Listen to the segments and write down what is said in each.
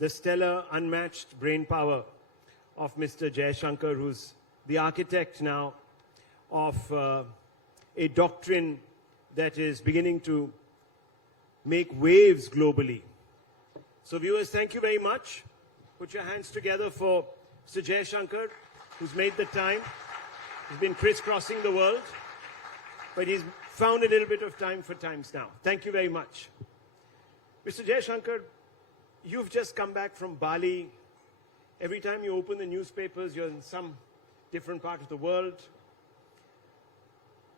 the stellar, unmatched brain power of Mr. Jaishankar, who's the architect now of a doctrine that is beginning to make waves globally. So viewers, thank you very much. Put your hands together for Mr. Jaishankar, who's made the time. He's been crisscrossing the world, but he's found a little bit of time for Times Now. Thank you very much. Mr. Jaishankar, you've just come back from Bali. Every time you open the newspapers, you're in some different part of the world.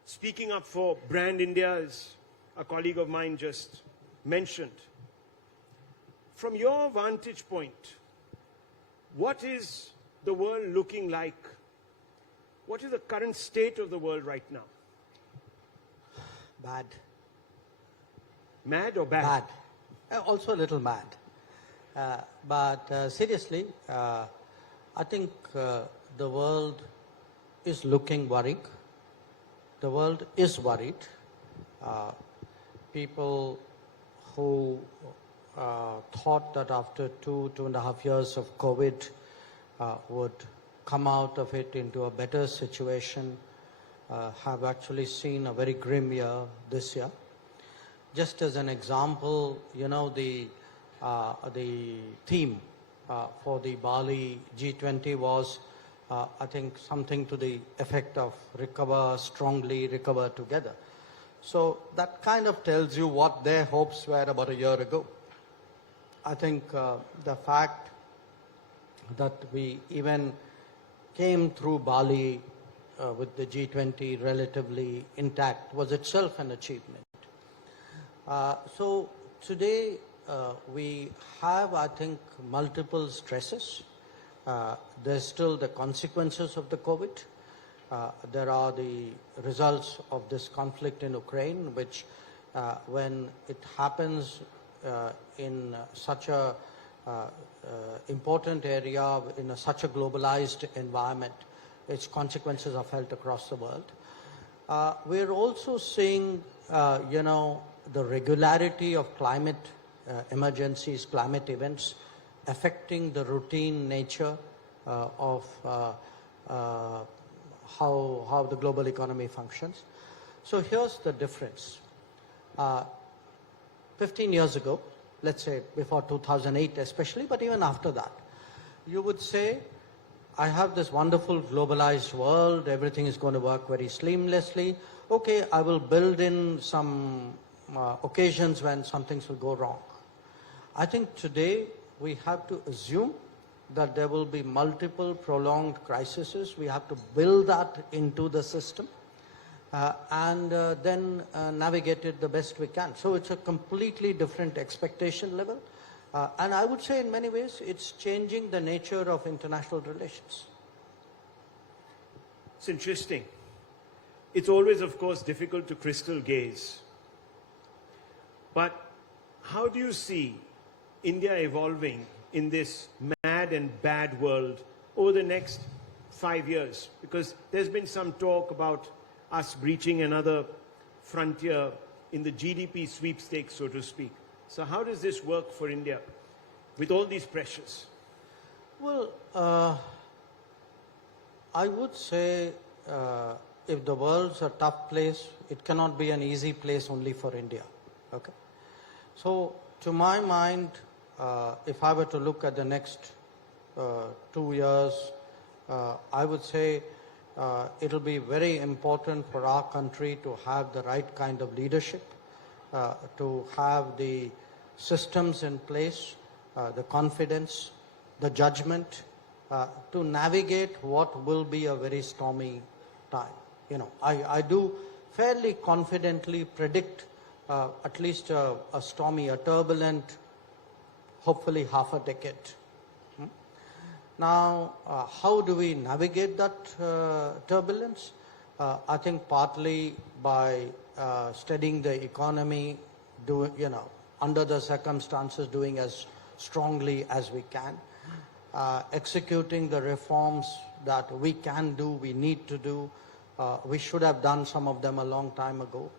Speaking up for Brand India, as a colleague of mine just mentioned. From your vantage point, what is the world looking like? What is the current state of the world right now? Bad. Mad or bad? Bad. Also a little mad. But seriously, I think the world is looking worried. The world is worried. People who thought that after 2.5 years of COVID would come out of it into a better situation have actually seen a very grim year this year. Just as an example, you know, the theme for the Bali G20 was, I think, something to the effect of recover strongly, recover together. So that kind of tells you what their hopes were about a year ago. I think the fact that we even came through Bali with the G20 relatively intact was itself an achievement. So today we have, I think, multiple stresses. There's still the consequences of the COVID. There are the results of this conflict in Ukraine, which when it happens in such a important area, in such a globalized environment, its consequences are felt across the world. We're also seeing, you know, the regularity of climate emergencies, climate events affecting the routine nature of how the global economy functions. So here's the difference. 15 years ago, let's say before 2008 especially, but even after that, you would say, I have this wonderful globalized world, everything is going to work very seamlessly. Okay, I will build in some occasions when some things will go wrong. I think today we have to assume that there will be multiple prolonged crises. We have to build that into the system and then navigate it the best we can. So it's a completely different expectation level. And I would say in many ways it's changing the nature of international relations. It's interesting. It's always, of course, difficult to crystal gaze. But how do you see India evolving in this mad and bad world over the next 5 years? Because there's been some talk about us breaching another frontier in the GDP sweepstakes, so to speak. So how does this work for India with all these pressures? Well, I would say if the world's a tough place, it cannot be an easy place only for India. Okay? So to my mind, if I were to look at the next 2 years, I would say it'll be very important for our country to have the right kind of leadership, to have the systems in place, the confidence, the judgment, to navigate what will be a very stormy time. You know, I do fairly confidently predict at least a stormy, a turbulent, hopefully half a decade. Now, how do we navigate that turbulence? I think partly by studying the economy, under the circumstances, doing as strongly as we can, executing the reforms that we can do, we need to do. We should have done some of them a long time ago.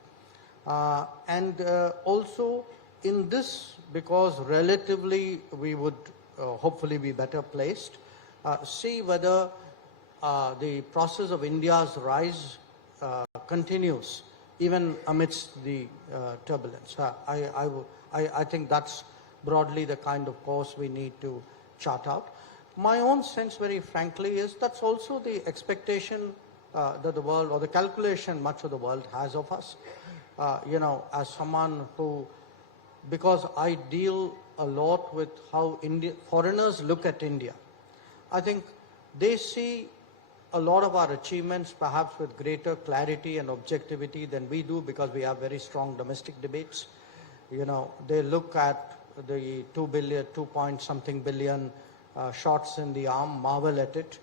And also in this, because relatively we would hopefully be better placed. See whether the process of India's rise continues even amidst the turbulence. I think that's broadly the kind of course we need to chart out. My own sense, very frankly, is that's also the expectation that the world, or the calculation much of the world has of us. As someone who, because I deal a lot with how foreigners look at India, I think they see a lot of our achievements perhaps with greater clarity and objectivity than we do, because we have very strong domestic debates. They look at the 2 point something billion shots in the arm, marvel at it.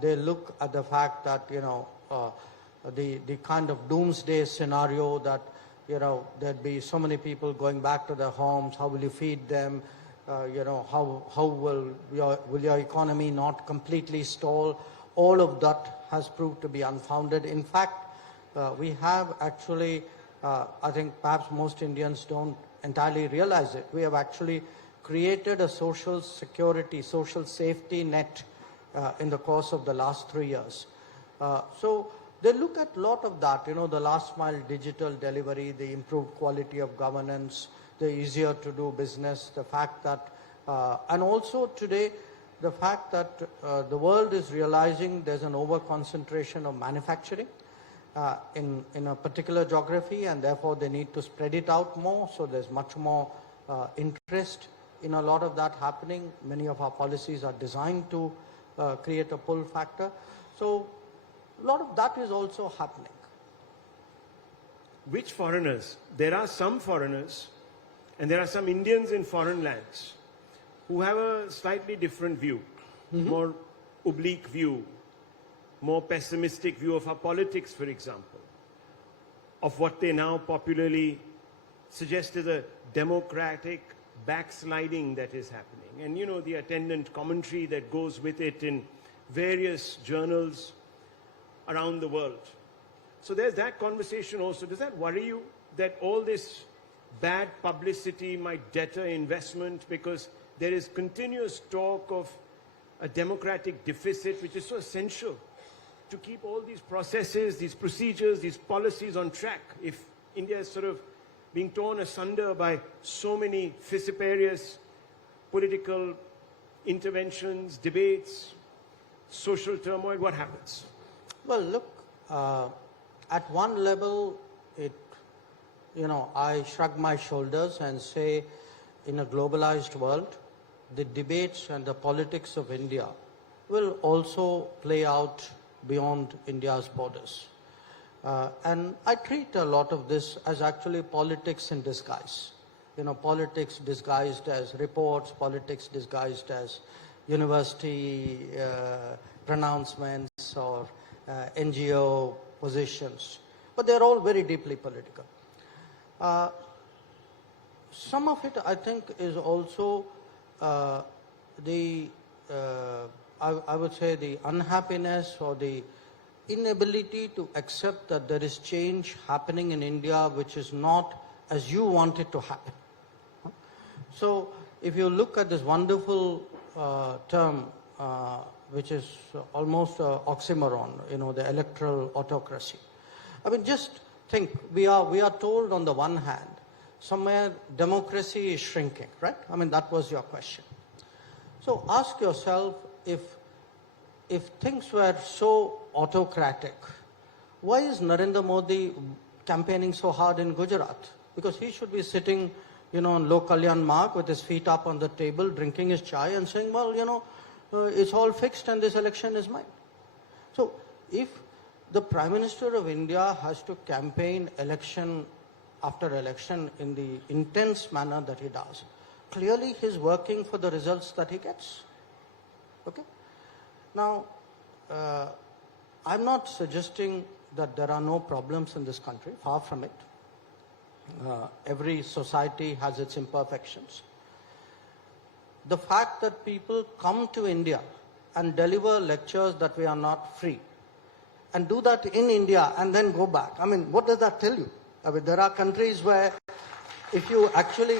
They look at the fact that, the kind of doomsday scenario that, there'd be so many people going back to their homes, how will you feed them? How will your economy not completely stall? All of that has proved to be unfounded. In fact, we have actually, I think perhaps most Indians don't entirely realize it, we have actually created a social security, social safety net in the course of the last 3 years. So they look at a lot of that, the last mile digital delivery, the improved quality of governance, the easier to do business, the fact that, and also today, the fact that the world is realizing there's an over-concentration of manufacturing in a particular geography, and therefore they need to spread it out more, so there's much more interest in a lot of that happening. Many of our policies are designed to create a pull factor. So a lot of that is also happening. Which foreigners? There are some foreigners and there are some Indians in foreign lands who have a slightly different view, more oblique view, more pessimistic view of our politics, for example, of what they now popularly suggest is a democratic backsliding that is happening. And the attendant commentary that goes with it in various journals around the world. So there's that conversation also. Does that worry you, that all this bad publicity might deter investment, because there is continuous talk of a democratic deficit, which is so essential to keep all these processes, these procedures, these policies on track? If India is sort of being torn asunder by so many vociferous political interventions, debates, social turmoil, what happens? Well, look, at one level, I shrug my shoulders and say, in a globalized world, the debates and the politics of India will also play out beyond India's borders. And I treat a lot of this as actually politics in disguise. Politics disguised as reports, politics disguised as university pronouncements or NGO positions. But they're all very deeply political. Some of it, I think, is also I would say the unhappiness or the inability to accept that there is change happening in India which is not as you want it to happen. So if you look at this wonderful term, which is almost an oxymoron, the electoral autocracy. I mean, just think, we are told on the one hand, somewhere democracy is shrinking, right? I mean, that was your question. So ask yourself, if things were so autocratic, why is Narendra Modi campaigning so hard in Gujarat? Because he should be sitting, on Lok Kalyan Marg with his feet up on the table, drinking his chai and saying, well, it's all fixed and this election is mine. So if the Prime Minister of India has to campaign election after election in the intense manner that he does, clearly he's working for the results that he gets. Okay? Now, I'm not suggesting that there are no problems in this country, far from it. Every society has its imperfections. The fact that people come to India and deliver lectures that we are not free, and do that in India and then go back, I mean, what does that tell you? I mean, there are countries where if you actually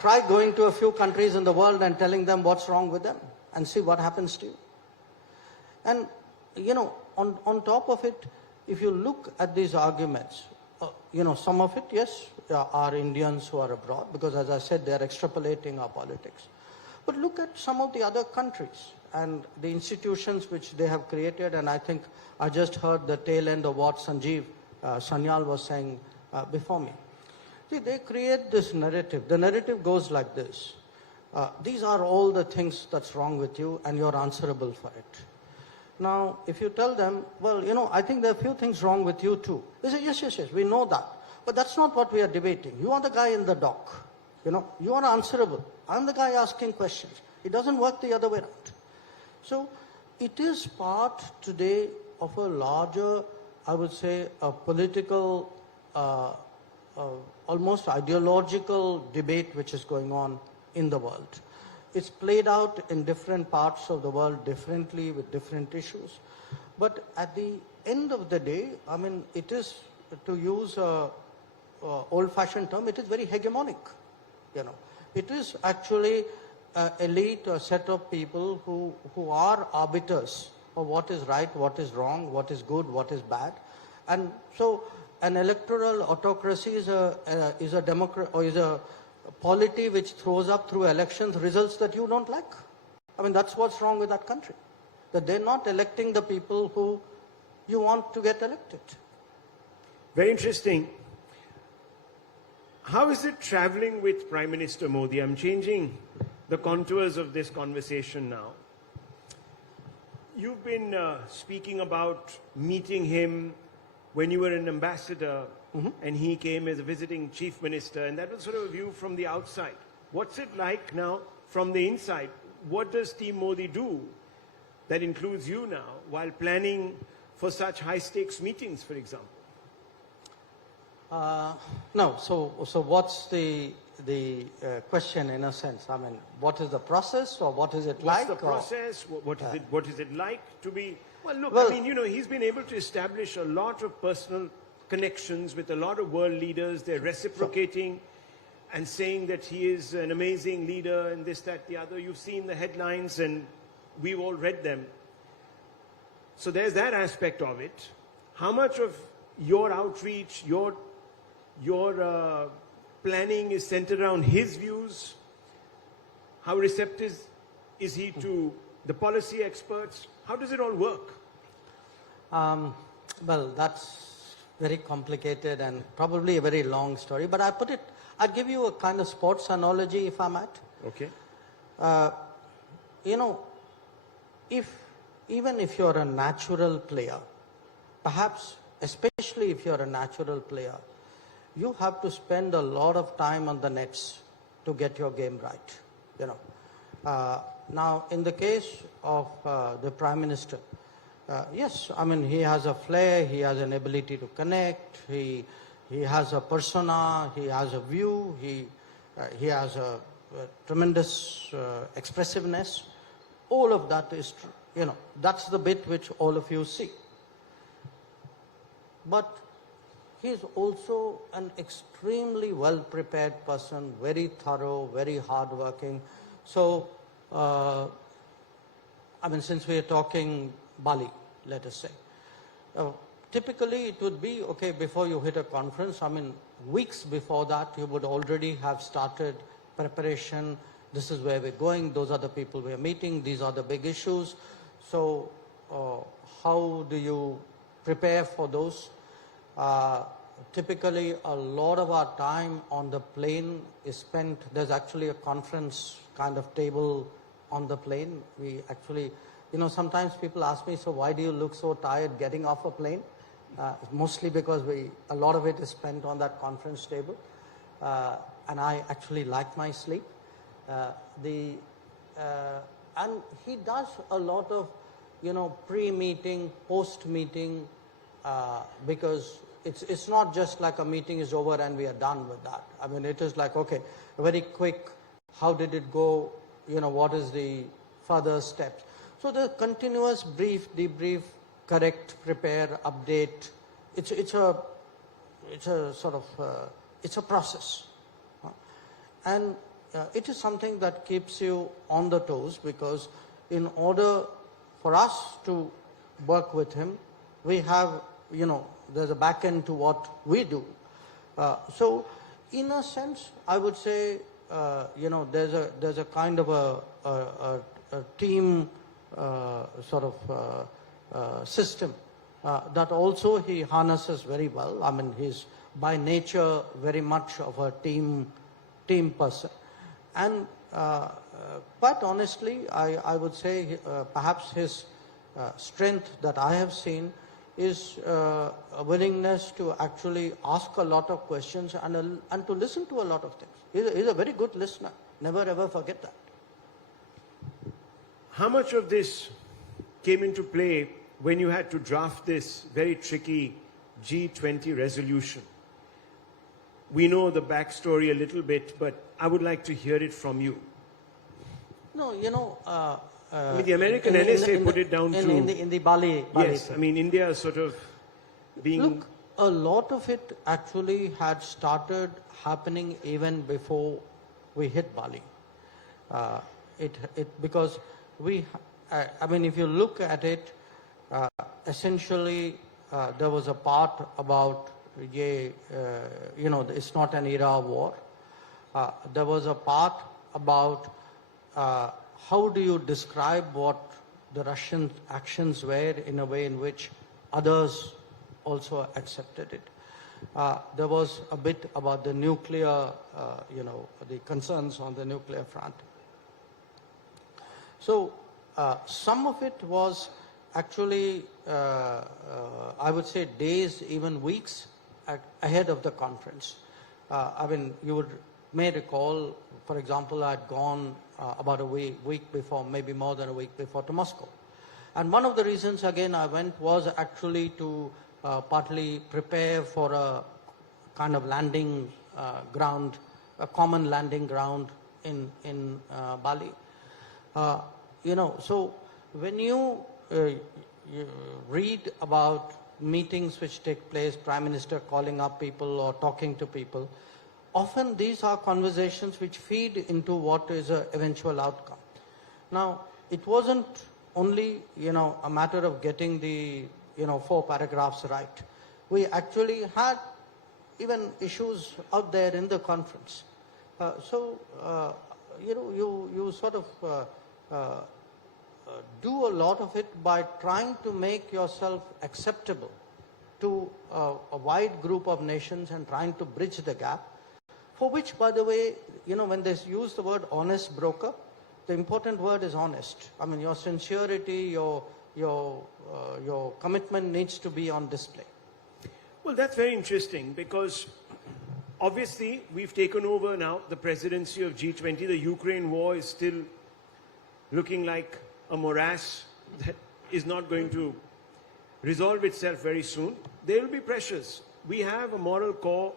try going to a few countries in the world and telling them what's wrong with them and see what happens to you. And, on top of it, if you look at these arguments, some of it, yes, are Indians who are abroad, because as I said, they're extrapolating our politics. But look at some of the other countries and the institutions which they have created, and I think I just heard the tail end of what Sanjeev Sanyal was saying before me. See, they create this narrative. The narrative goes like this. These are all the things that's wrong with you, and you're answerable for it. Now, if you tell them, well, I think there are a few things wrong with you too. They say, yes, we know that. But that's not what we are debating. You are the guy in the dock. You are answerable. I'm the guy asking questions. It doesn't work the other way around. So, it is part today of a larger, I would say, a political, almost ideological debate which is going on in the world. It's played out in different parts of the world differently with different issues. But at the end of the day, it is, to use an old-fashioned term, it is very hegemonic. It is actually an elite, a set of people who are arbiters of what is right, what is wrong, what is good, what is bad. And so an electoral autocracy is a polity which throws up through elections results that you don't like. That's what's wrong with that country. That they're not electing the people who you want to get elected. Very interesting. How is it traveling with Prime Minister Modi? I'm changing the contours of this conversation now. You've been speaking about meeting him when you were an ambassador, and he came as a visiting chief minister, and that was sort of a view from the outside. What's it like now from the inside? What does Team Modi do that includes you now while planning for such high-stakes meetings, for example? No. So what's the question in a sense? What is the process, or what is it like? What's the process? What is it like to be? Well, look, he's been able to establish a lot of personal connections with a lot of world leaders. They're reciprocating and saying that he is an amazing leader and this, that, the other. You've seen the headlines and we've all read them. So there's that aspect of it. How much of your outreach, your planning is centered around his views? How receptive is he to the policy experts? How does it all work? Well, that's very complicated and probably a very long story, but I'd give you a kind of sports analogy if I might. Okay. Even if you're a natural player, perhaps especially if you're a natural player, you have to spend a lot of time on the nets to get your game right. Now, in the case of the Prime Minister, yes, he has a flair, he has an ability to connect, he has a persona, he has a view, he has a tremendous expressiveness. All of that is true. That's the bit which all of you see. But he is also an extremely well-prepared person, very thorough, very hardworking. So, since we are talking Bali, let us say, typically it would be, okay, before you hit a conference, weeks before that, you would already have started preparation. This is where we're going. Those are the people we're meeting. These are the big issues. So, how do you prepare for those? Typically, a lot of our time on the plane is spent, there's actually a conference kind of table on the plane. We actually, sometimes people ask me, so why do you look so tired getting off a plane? Mostly because a lot of it is spent on that conference table. And I actually like my sleep. And he does a lot of, pre-meeting, post-meeting, because it's not just like a meeting is over and we are done with that. It is like, okay, very quick, how did it go? What is the further steps? So the continuous brief, debrief, correct, prepare, update, it's a sort of, it's a process. And it is something that keeps you on the toes, because in order for us to work with him, we have, there's a back end to what we do. So in a sense, I would say, there's a kind of a team system that also he harnesses very well. I mean, he's by nature very much of a team person. And quite honestly, I would say perhaps his strength that I have seen is a willingness to actually ask a lot of questions and to listen to a lot of things. He's a very good listener. Never ever forget that. How much of this came into play when you had to draft this very tricky G20 resolution? We know the backstory a little bit, but I would like to hear it from you. No, I mean, the American NSA put it down to... In the Bali Yes, thing. I mean, India is sort of being... Look, a lot of it actually had started happening even before we hit Bali. Because if you look at it, essentially there was a part about, it's not an era of war. There was a part about how do you describe what the Russian actions were in a way in which others also accepted it. There was a bit about the nuclear, the concerns on the nuclear front. So some of it was actually, I would say days, even weeks ahead of the conference. You may recall, for example, I had gone about a week before, maybe more than a week before, to Moscow. And one of the reasons, again, I went was actually to partly prepare for a kind of landing ground, a common landing ground in Bali. So when you read about meetings which take place, Prime Minister calling up people or talking to people, often these are conversations which feed into what is an eventual outcome. Now, it wasn't only, a matter of getting the, 4 paragraphs right. We actually had even issues out there in the conference. You sort of do a lot of it by trying to make yourself acceptable to a wide group of nations and trying to bridge the gap, for which, by the way, when they use the word honest broker, the important word is honest. I mean, your sincerity, your commitment needs to be on display. Well, that's very interesting, because obviously we've taken over now the presidency of G20. The Ukraine war is still looking like a morass that is not going to resolve itself very soon. There will be pressures. We have a moral core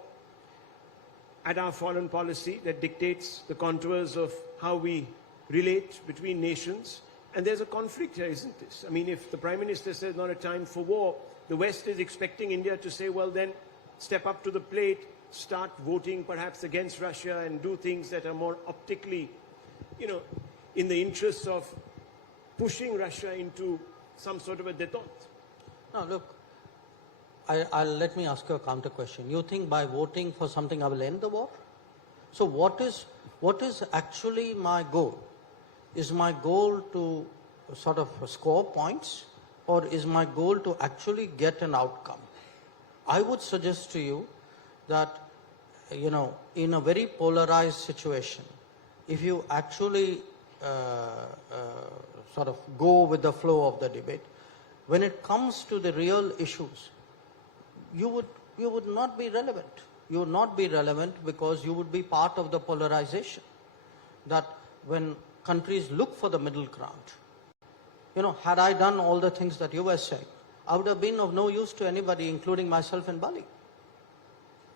at our foreign policy that dictates the contours of how we relate between nations. And there's a conflict here, isn't this? I mean, if the Prime Minister says not a time for war, the West is expecting India to say, well, then step up to the plate, start voting perhaps against Russia and do things that are more optically, in the interests of pushing Russia into some sort of a détente. Now, look, let me ask you a counter question. You think by voting for something I will end the war? So what is actually my goal? Is my goal to sort of score points, or is my goal to actually get an outcome? I would suggest to you that, in a very polarized situation, if you actually sort of go with the flow of the debate, when it comes to the real issues, you would not be relevant. You would not be relevant because you would be part of the polarization. That when countries look for the middle ground, had I done all the things that you were saying, I would have been of no use to anybody, including myself in Bali.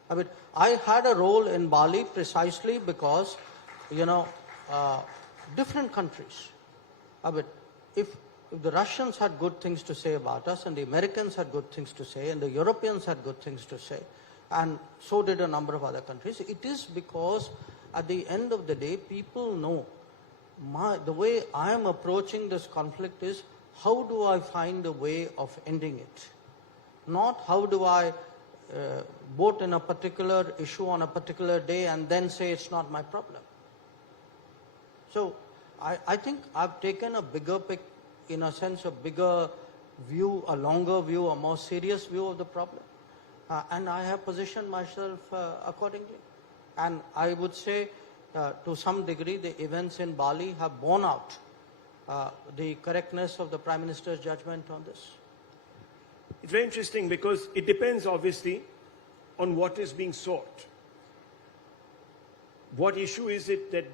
I mean, I had a role in Bali precisely because, different countries. I mean, if the Russians had good things to say about us, and the Americans had good things to say, and the Europeans had good things to say, and so did a number of other countries, it is because at the end of the day, people know the way I am approaching this conflict is how do I find a way of ending it? Not how do I vote in a particular issue on a particular day and then say it's not my problem. So I think I've taken a bigger in a sense, a bigger view, a longer view, a more serious view of the problem. And I have positioned myself accordingly. And I would say, to some degree, the events in Bali have borne out the correctness of the Prime Minister's judgment on this. It's very interesting because it depends, obviously, on what is being sought. What issue is it that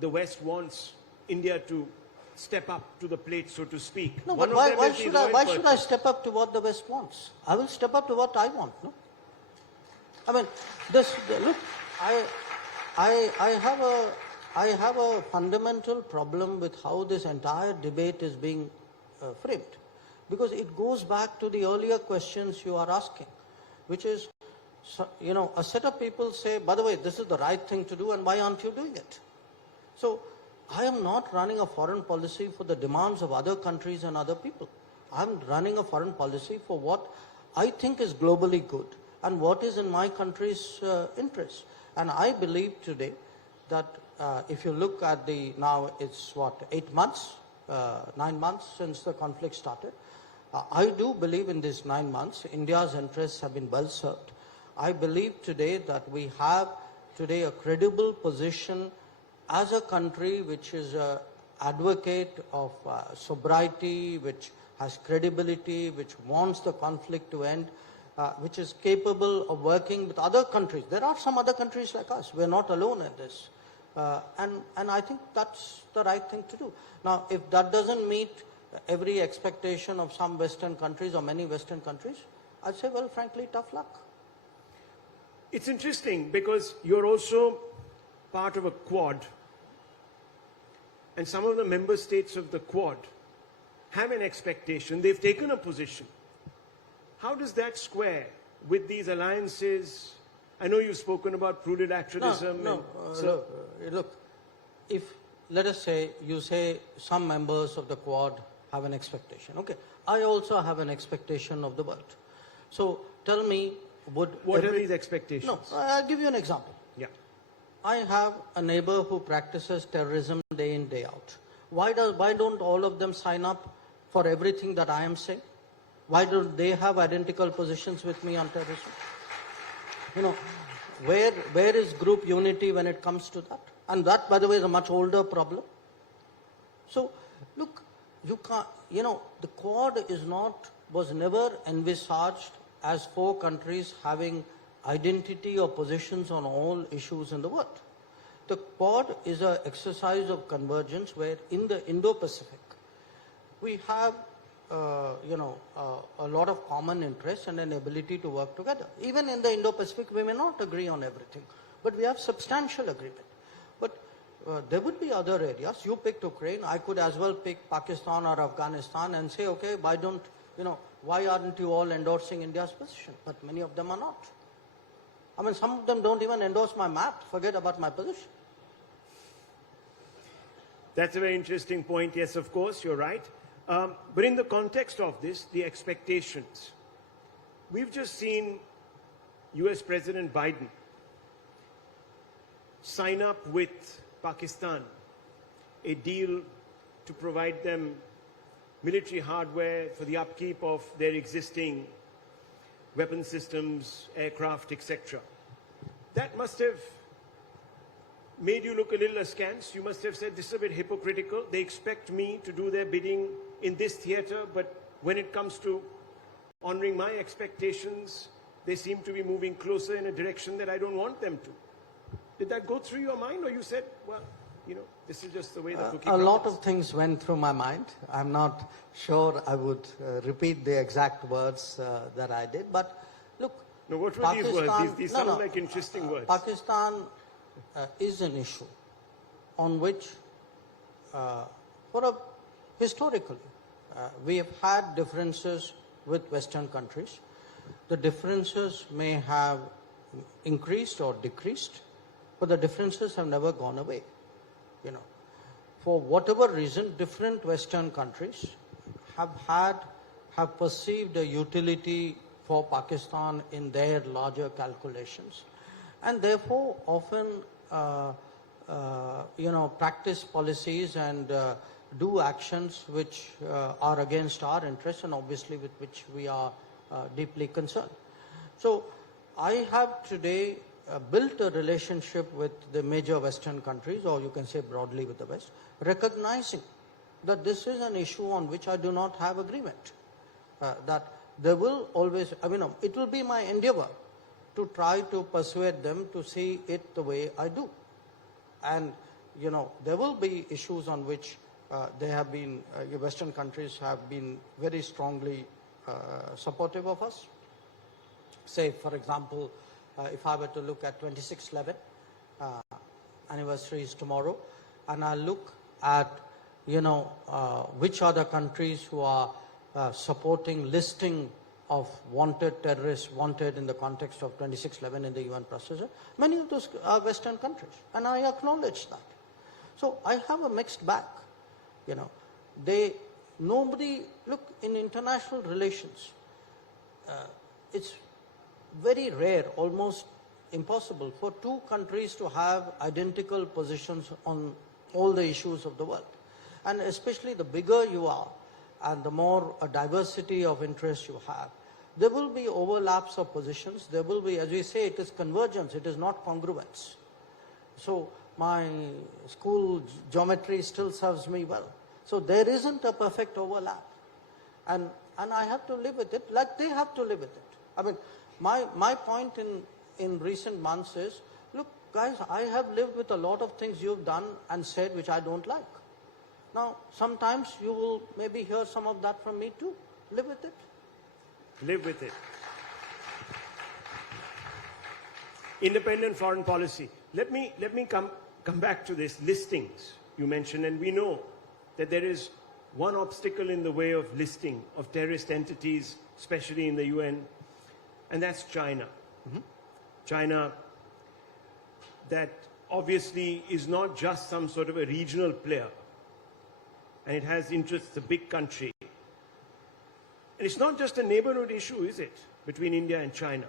the West wants India to step up to the plate, so to speak? No, but why should I step up to what the West wants? I will step up to what I want, no? I mean, look, I have a fundamental problem with how this entire debate is being framed. Because it goes back to the earlier questions you are asking, which is, you know, a set of people say, by the way, this is the right thing to do and why aren't you doing it? So I am not running a foreign policy for the demands of other countries and other people. I'm running a foreign policy for what I think is globally good and what is in my country's interest. And I believe today that if you look at now it's what, 8 months, 9 months since the conflict started. I do believe in these 9 months, India's interests have been well served. I believe today that we have today a credible position as a country which is an advocate of sobriety, which has credibility, which wants the conflict to end, which is capable of working with other countries. There are some other countries like us. We're not alone in this. And I think that's the right thing to do. Now, if that doesn't meet every expectation of some Western countries or many Western countries, I'd say, well, frankly, tough luck. It's interesting because you're also part of a Quad, and some of the member states of the Quad have an expectation. They've taken a position. How does that square with these alliances? I know you've spoken about plurilateralism. Look, if, let us say, you say some members of the Quad have an expectation. Okay, I also have an expectation of the world. So tell me, what are these expectations? No, I'll give you an example. Yeah. I have a neighbor who practices terrorism day in, day out. Why don't all of them sign up for everything that I am saying? Why don't they have identical positions with me on terrorism? You know, where is group unity when it comes to that? And that, by the way, is a much older problem. So, look, you can't, you know, the Quad was never envisaged as 4 countries having identity or positions on all issues in the world. The Quad is an exercise of convergence where in the Indo-Pacific, we have, a lot of common interests and an ability to work together. Even in the Indo-Pacific, we may not agree on everything, but we have substantial agreement. But there would be other areas. You picked Ukraine. I could as well pick Pakistan or Afghanistan and say, okay, why aren't you all endorsing India's position? But many of them are not. I mean, some of them don't even endorse my map. Forget about my position. That's a very interesting point. Yes, of course, you're right. But in the context of this, the expectations, we've just seen US President Biden sign up with Pakistan a deal to provide them military hardware for the upkeep of their existing weapon systems, aircraft, etc. That must have made you look a little askance. You must have said, this is a bit hypocritical. They expect me to do their bidding in this theater, but when it comes to honoring my expectations, they seem to be moving closer in a direction that I don't want them to. Did that go through your mind, or you said, well, this is just the way the cookie crumbles? A lot of things went through my mind. I'm not sure I would repeat the exact words that I did, but look. No, what were these words? These sound like interesting words. Pakistan is an issue on which, historically, we have had differences with Western countries. The differences may have increased or decreased, but the differences have never gone away. You know, for whatever reason, different Western countries have perceived a utility for Pakistan in their larger calculations, and therefore often practice policies and do actions which are against our interests and obviously with which we are deeply concerned. So I have today built a relationship with the major Western countries, or you can say broadly with the West, recognizing that this is an issue on which I do not have agreement. That there will always, it will be my endeavor to try to persuade them to see it the way I do. And, there will be issues on which they have been, Western countries have been very strongly supportive of us. Say, for example, if I were to look at 26/11, anniversary is tomorrow, and I look at, which are the countries who are supporting listing of wanted terrorists, wanted in the context of 26/11 in the UN procedure, many of those are Western countries, and I acknowledge that. So I have a mixed bag. Look, in international relations, it's very rare, almost impossible for two countries to have identical positions on all the issues of the world. And especially the bigger you are and the more a diversity of interests you have, there will be overlaps of positions. There will be, as we say, it is convergence, it is not congruence. So my school geometry still serves me well. So there isn't a perfect overlap. And I have to live with it like they have to live with it. My point in recent months is, look, guys, I have lived with a lot of things you've done and said which I don't like. Now, sometimes you will maybe hear some of that from me too. Live with it. Live with it. Independent foreign policy. Let me come back to this listings you mentioned, and we know that there is one obstacle in the way of listing of terrorist entities, especially in the UN, and that's China. Mm-hmm. China, that obviously is not just some sort of a regional player, and it has interests, a big country. And it's not just a neighborhood issue, is it, between India and China?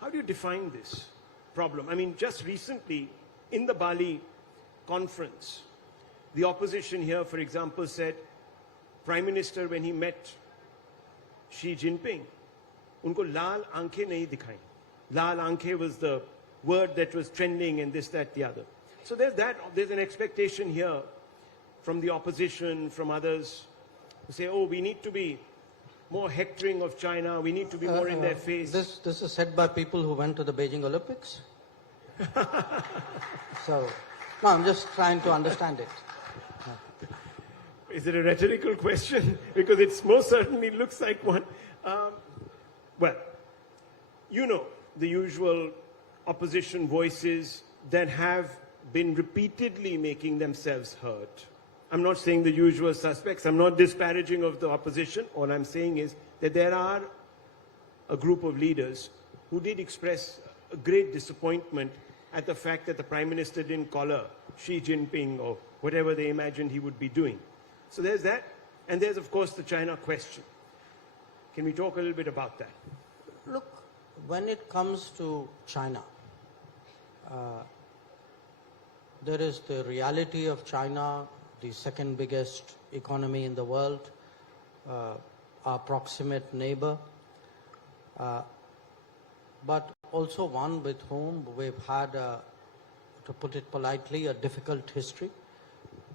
How do you define this problem? Just recently, in the Bali conference, the opposition here, for example, said, Prime Minister, when he met Xi Jinping, unko laal aankhein nahi dikhain. Laal aankhein was the word that was trending and this, that, the other. So there's an expectation here from the opposition, from others, who say, oh, we need to be more hectoring of China, we need to be more in their face. This is said by people who went to the Beijing Olympics. So, no, I'm just trying to understand it. Is it a rhetorical question? Because it most certainly looks like one. Well, the usual opposition voices that have been repeatedly making themselves heard. I'm not saying the usual suspects. I'm not disparaging of the opposition. All I'm saying is that there are a group of leaders who did express a great disappointment at the fact that the Prime Minister didn't collar Xi Jinping or whatever they imagined he would be doing. So there's that. And there's, of course, the China question. Can we talk a little bit about that? Look, when it comes to China, there is the reality of China, the second biggest economy in the world, our proximate neighbor, but also one with whom we've had, to put it politely, a difficult history,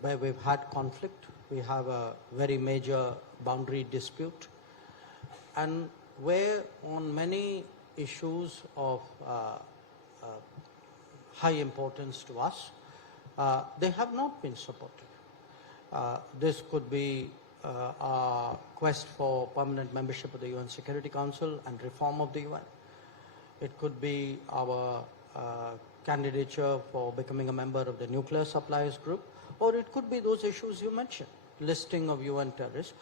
where we've had conflict. We have a very major boundary dispute, and where on many issues of high importance to us, they have not been supportive. This could be our quest for permanent membership of the UN Security Council and reform of the UN. It could be our candidature for becoming a member of the Nuclear Suppliers Group, or it could be those issues you mentioned, listing of UN terrorists,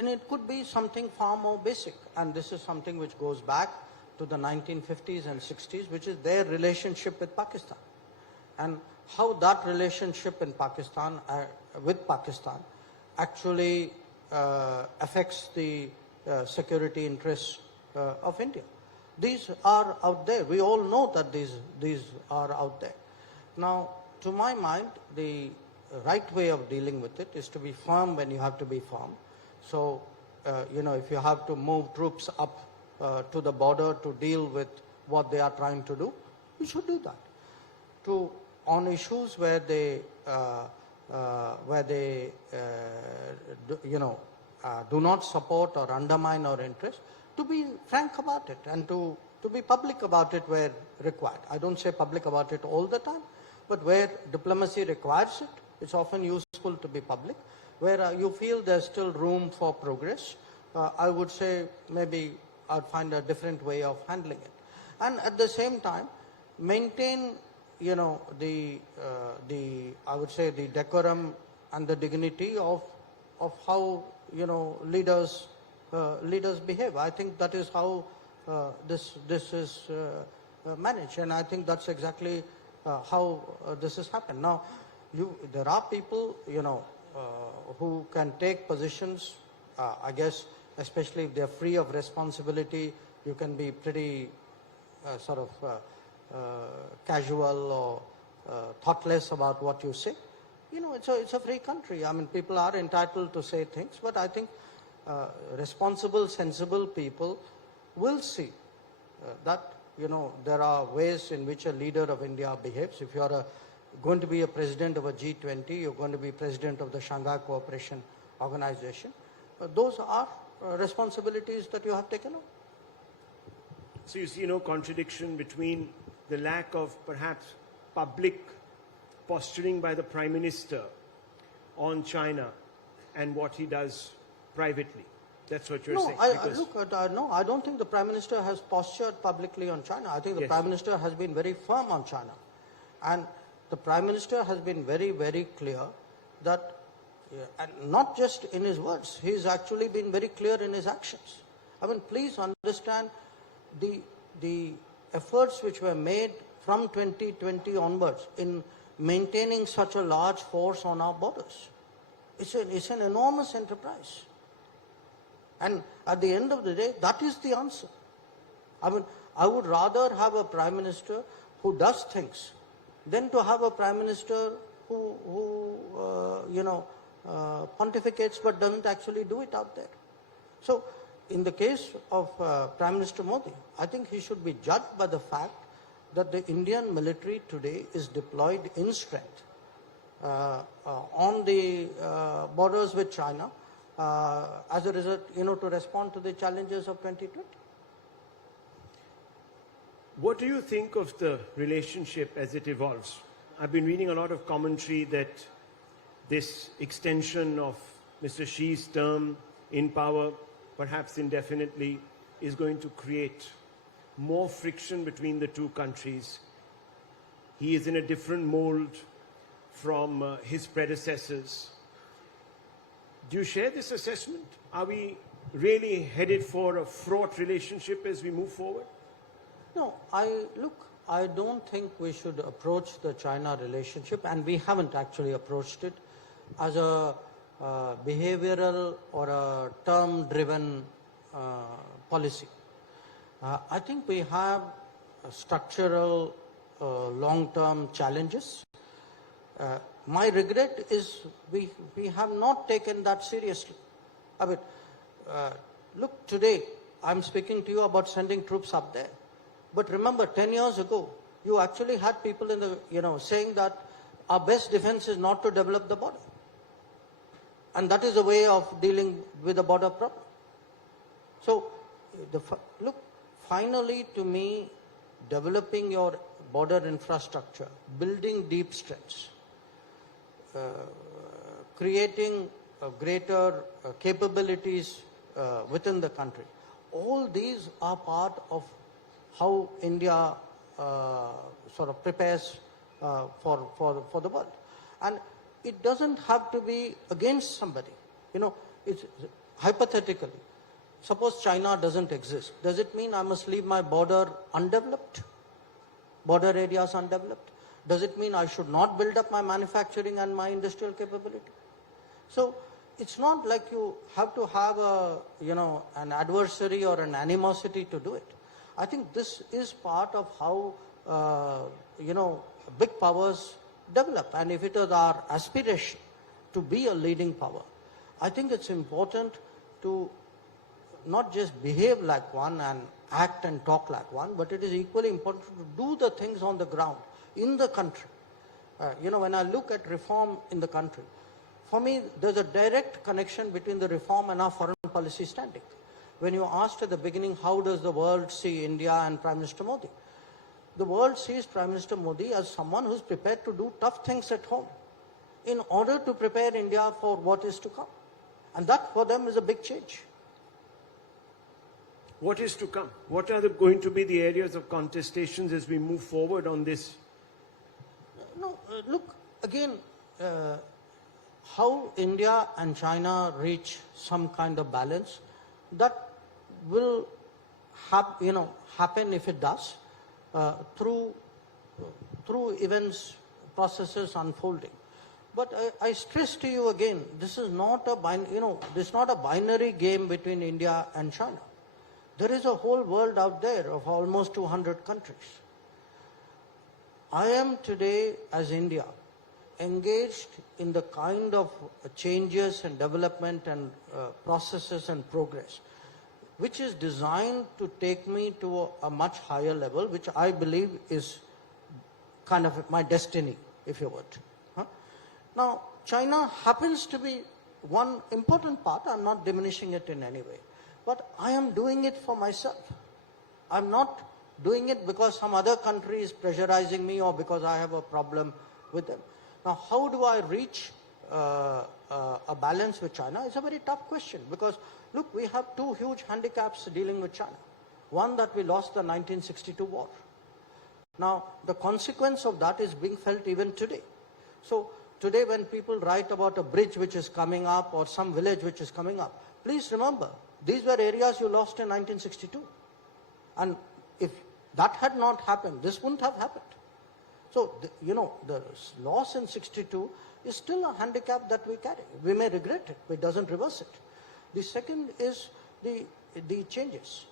and it could be something far more basic. And this is something which goes back to the 1950s and 60s, which is their relationship with Pakistan. And how that relationship in Pakistan, with Pakistan, actually affects the security interests of India. These are out there. We all know that these are out there. Now, to my mind, the right way of dealing with it is to be firm when you have to be firm. So, if you have to move troops up to the border to deal with what they are trying to do, you should do that. On issues where they do not support or undermine our interests, to be frank about it and to be public about it where required. I don't say public about it all the time, but where diplomacy requires it, it's often useful to be public. Where you feel there's still room for progress, I would say maybe I'd find a different way of handling it. And at the same time, maintain, I would say the decorum and the dignity of how, leaders behave. I think that is how this is managed, and I think that's exactly how this has happened. Now, there are people, who can take positions, I guess, especially if they're free of responsibility, you can be pretty casual or thoughtless about what you say. It's a free country. I mean, people are entitled to say things, but I think responsible, sensible people will see that, there are ways in which a leader of India behaves. If you are going to be a president of a G20, you're going to be president of the Shanghai Cooperation Organization. Those are responsibilities that you have taken on. So you see no contradiction between the lack of perhaps public posturing by the Prime Minister on China and what he does privately. That's what you're saying. No, I don't think the Prime Minister has postured publicly on China. I think the Prime Minister has been very firm on China. And the Prime Minister has been very, very clear that, and not just in his words, he's actually been very clear in his actions. I mean, please understand the efforts which were made from 2020 onwards in maintaining such a large force on our borders. It's an enormous enterprise. And at the end of the day, that is the answer. I mean, I would rather have a Prime Minister who does things than to have a Prime Minister who pontificates but doesn't actually do it out there. So, in the case of Prime Minister Modi, I think he should be judged by the fact that the Indian military today is deployed in strength on the borders with China as a result, to respond to the challenges of 2020. What do you think of the relationship as it evolves? I've been reading a lot of commentary that this extension of Mr. Xi's term in power, perhaps indefinitely, is going to create more friction between the two countries. He is in a different mold from his predecessors. Do you share this assessment? Are we really headed for a fraught relationship as we move forward? No, I don't think we should approach the China relationship, and we haven't actually approached it, as a behavioral or a term-driven policy. I think we have structural, long-term challenges. My regret is we have not taken that seriously. I mean, look, today I'm speaking to you about sending troops up there. But remember, 10 years ago, you actually had people in the, saying that our best defense is not to develop the border. And that is a way of dealing with the border problem. So, look, finally, to me, developing your border infrastructure, building deep strengths, creating greater capabilities within the country, all these are part of how India prepares for the world. And it doesn't have to be against somebody. It's hypothetically, Suppose China doesn't exist. Does it mean I must leave my border undeveloped? Border areas undeveloped? Does it mean I should not build up my manufacturing and my industrial capability? So it's not like you have to have an adversary or an animosity to do it. I think this is part of how, big powers develop. And if it is our aspiration to be a leading power, I think it's important to not just behave like one and act and talk like one, but it is equally important to do the things on the ground, in the country. When I look at reform in the country, for me, there's a direct connection between the reform and our foreign policy standing. When you asked at the beginning, how does the world see India and Prime Minister Modi? The world sees Prime Minister Modi as someone who's prepared to do tough things at home in order to prepare India for what is to come. And that for them is a big change. What is to come? What are going to be the areas of contestations as we move forward on this? Look, again, how India and China reach some kind of balance, that will happen if it does, through events, processes unfolding. But I stress to you again, this is not a binary game between India and China. There is a whole world out there of almost 200 countries. I am today, as India, engaged in the kind of changes and development and processes and progress, which is designed to take me to a much higher level, which I believe is kind of my destiny, if you would. Now, China happens to be one important part. I'm not diminishing it in any way. But I am doing it for myself. I'm not doing it because some other country is pressurizing me or because I have a problem with them. Now, how do I reach a balance with China? It's a very tough question because, look, we have two huge handicaps dealing with China. One, that we lost the 1962 war. Now, the consequence of that is being felt even today. So, today when people write about a bridge which is coming up or some village which is coming up, please remember, these were areas you lost in 1962. And if that had not happened, this wouldn't have happened. So, the loss in 62 is still a handicap that we carry. We may regret it, but it doesn't reverse it. The second is the changes.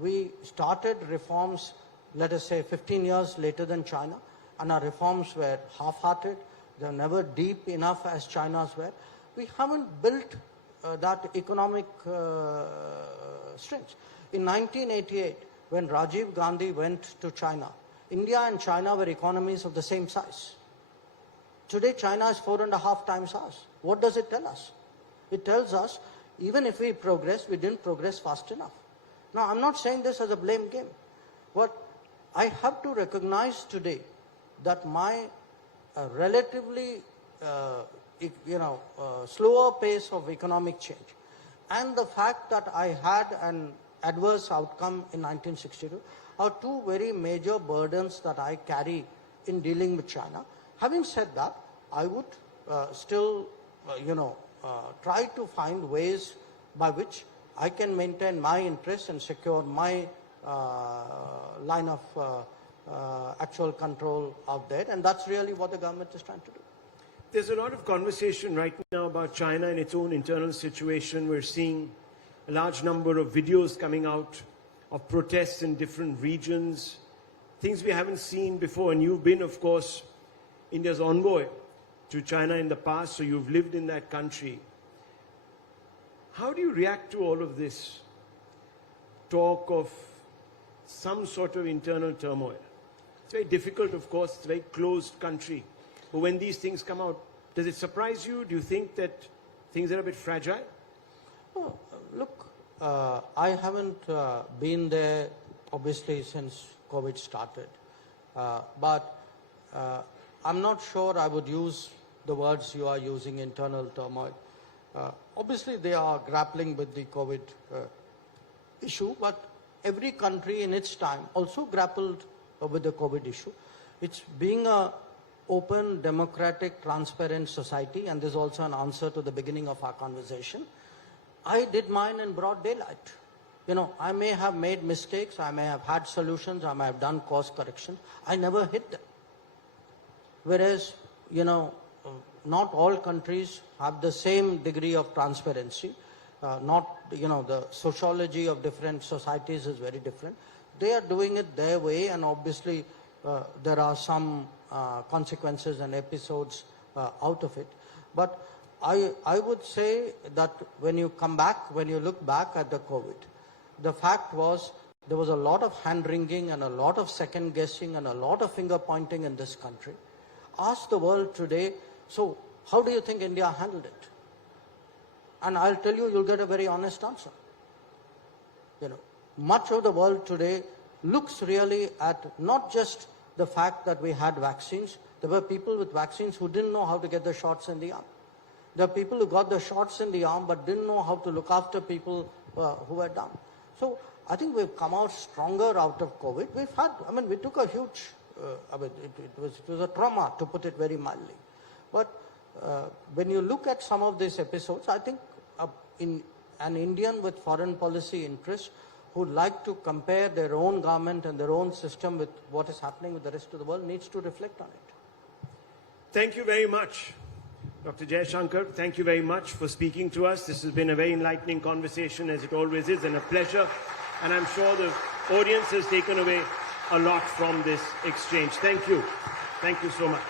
We started reforms, let us say, 15 years later than China, and our reforms were half-hearted. They were never deep enough as China's were. We haven't built that economic strength. In 1988, when Rajiv Gandhi went to China, India and China were economies of the same size. Today, China is 4.5 times ours. What does it tell us? It tells us, even if we progress, we didn't progress fast enough. Now, I'm not saying this as a blame game. But I have to recognize today that my relatively slower pace of economic change and the fact that I had an adverse outcome in 1962 are two very major burdens that I carry in dealing with China. Having said that, I would still, try to find ways by which I can maintain my interests and secure my line of actual control out there. And that's really what the government is trying to do. There's a lot of conversation right now about China and its own internal situation. We're seeing a large number of videos coming out of protests in different regions, things we haven't seen before. And you've been, of course, India's envoy to China in the past, so you've lived in that country. How do you react to all of this talk of some sort of internal turmoil? It's very difficult, of course. It's a very closed country. But when these things come out, does it surprise you? Do you think that things are a bit fragile? Oh, look, I haven't been there, obviously, since COVID started. But I'm not sure I would use the words you are using, internal turmoil. Obviously, they are grappling with the COVID issue, but every country in its time also grappled with the COVID issue. It's being a open, democratic, transparent society, and this is also an answer to the beginning of our conversation. I did mine in broad daylight. You know, I may have made mistakes, I may have had solutions, I may have done course correction. I never hid them. Whereas, you know, not all countries have the same degree of transparency. The sociology of different societies is very different. They are doing it their way, and obviously there are some consequences and episodes out of it. But I would say that when you look back at the COVID, the fact was there was a lot of hand-wringing and a lot of second-guessing and a lot of finger-pointing in this country. Ask the world today, so how do you think India handled it? And I'll tell you, you'll get a very honest answer. You know, much of the world today looks really at not just the fact that we had vaccines. There were people with vaccines who didn't know how to get the shots in the arm. There are people who got the shots in the arm but didn't know how to look after people who were down. So I think we've come out stronger out of COVID. We took a huge, it was a trauma, to put it very mildly. But when you look at some of these episodes, I think an Indian with foreign policy interests who'd like to compare their own government and their own system with what is happening with the rest of the world needs to reflect on it. Thank you very much, Dr. Jaishankar. Thank you very much for speaking to us. This has been a very enlightening conversation, as it always is, and a pleasure. And I'm sure the audience has taken away a lot from this exchange. Thank you. Thank you so much.